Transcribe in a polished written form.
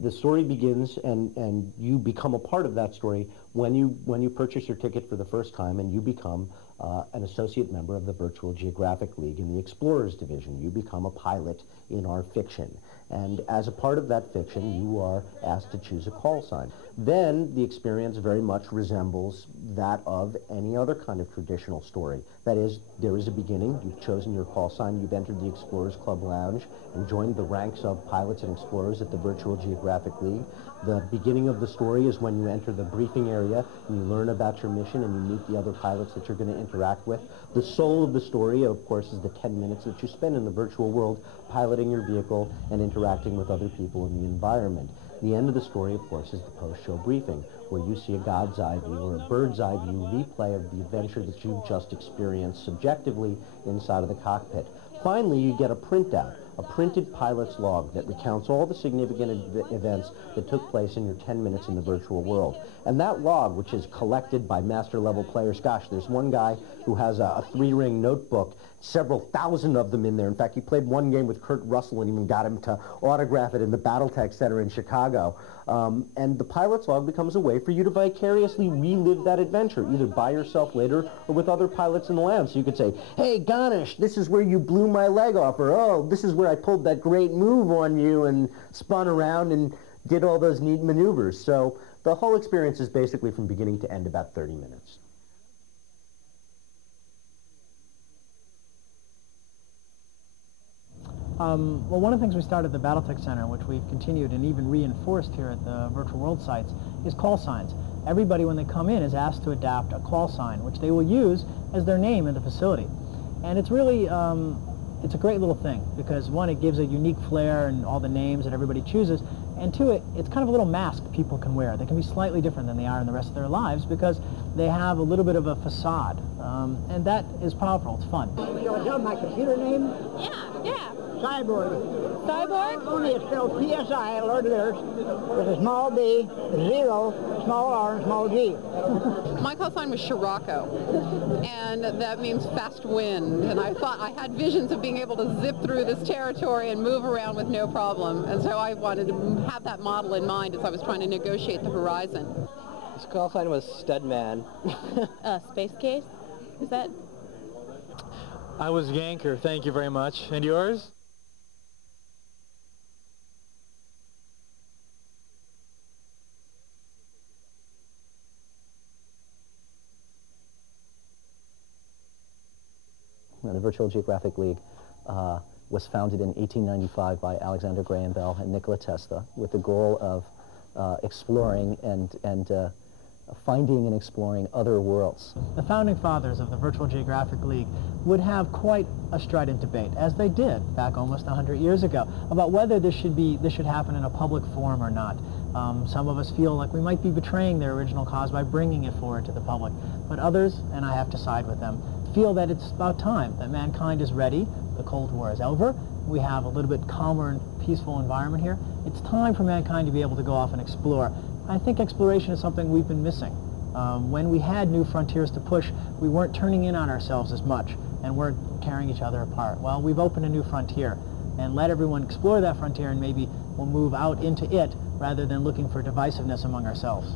the story begins, and you become a part of that story when you purchase your ticket for the first time, and you become an associate member of the Virtual Geographic League in the Explorers Division. You become a pilot in our fiction. And as a part of that fiction, you are asked to choose a call sign. Then the experience very much resembles that of any other kind of traditional story. That is, there is a beginning, you've chosen your call sign, you've entered the Explorers Club Lounge and joined the ranks of pilots and explorers at the Virtual Geographic League. The beginning of the story is when you enter the briefing area and you learn about your mission and you meet the other pilots that you're going to interact with. The soul of the story, of course, is the 10 minutes that you spend in the virtual world piloting your vehicle and interacting with other people in the environment. The end of the story, of course, is the post-show briefing, where you see a God's eye view or a bird's eye view replay of the adventure that you've just experienced subjectively inside of the cockpit. Finally, you get a printout, a printed pilot's log that recounts all the significant events that took place in your 10 minutes in the virtual world. And that log, which is collected by master-level players, gosh, there's one guy who has a 3-ring notebook, several thousand of them in there. In fact, he played one game with Kurt Russell and even got him to autograph it in the Battletech Center in Chicago. And the pilot's log becomes a way for you to vicariously relive that adventure, either by yourself later or with other pilots in the lab. So you could say, hey, Ganesh, this is where you blew my leg off, or, oh, this is where I pulled that great move on you and spun around and did all those neat maneuvers. So the whole experience is basically from beginning to end about 30 minutes. Well, one of the things we started at the Battletech Center, which we've continued and even reinforced here at the Virtual World sites, is call signs. Everybody, when they come in, is asked to adapt a call sign, which they will use as their name in the facility. And it's really, it's a great little thing, because one, it gives a unique flair and all the names that everybody chooses, and two, it's kind of a little mask people can wear. They can be slightly different than they are in the rest of their lives because they have a little bit of a facade, and that is powerful. It's fun. You want to tell my computer name? Yeah. Cyborg. Cyborg? Only it's spelled P-S-I, Lord Lyrics, with a small b, 0, small r, and small g. My call sign was Scirocco, and that means fast wind. And I thought I had visions of being able to zip through this territory and move around with no problem. And so I wanted to have that model in mind as I was trying to negotiate the horizon. His call sign was Studman. Space Case? Is that? I was Yanker, thank you very much. And yours? The Virtual Geographic League was founded in 1895 by Alexander Graham Bell and Nikola Tesla with the goal of exploring and finding and exploring other worlds. The founding fathers of the Virtual Geographic League would have quite a strident debate, as they did back almost 100 years ago, about whether this should happen in a public forum or not. Some of us feel like we might be betraying their original cause by bringing it forward to the public, but others, and I have to side with them, feel that it's about time, that mankind is ready, the Cold War is over, we have a little bit calmer and peaceful environment here. It's time for mankind to be able to go off and explore. I think exploration is something we've been missing. When we had new frontiers to push, we weren't turning in on ourselves as much and weren't tearing each other apart. Well, we've opened a new frontier, and let everyone explore that frontier, and maybe we'll move out into it rather than looking for divisiveness among ourselves.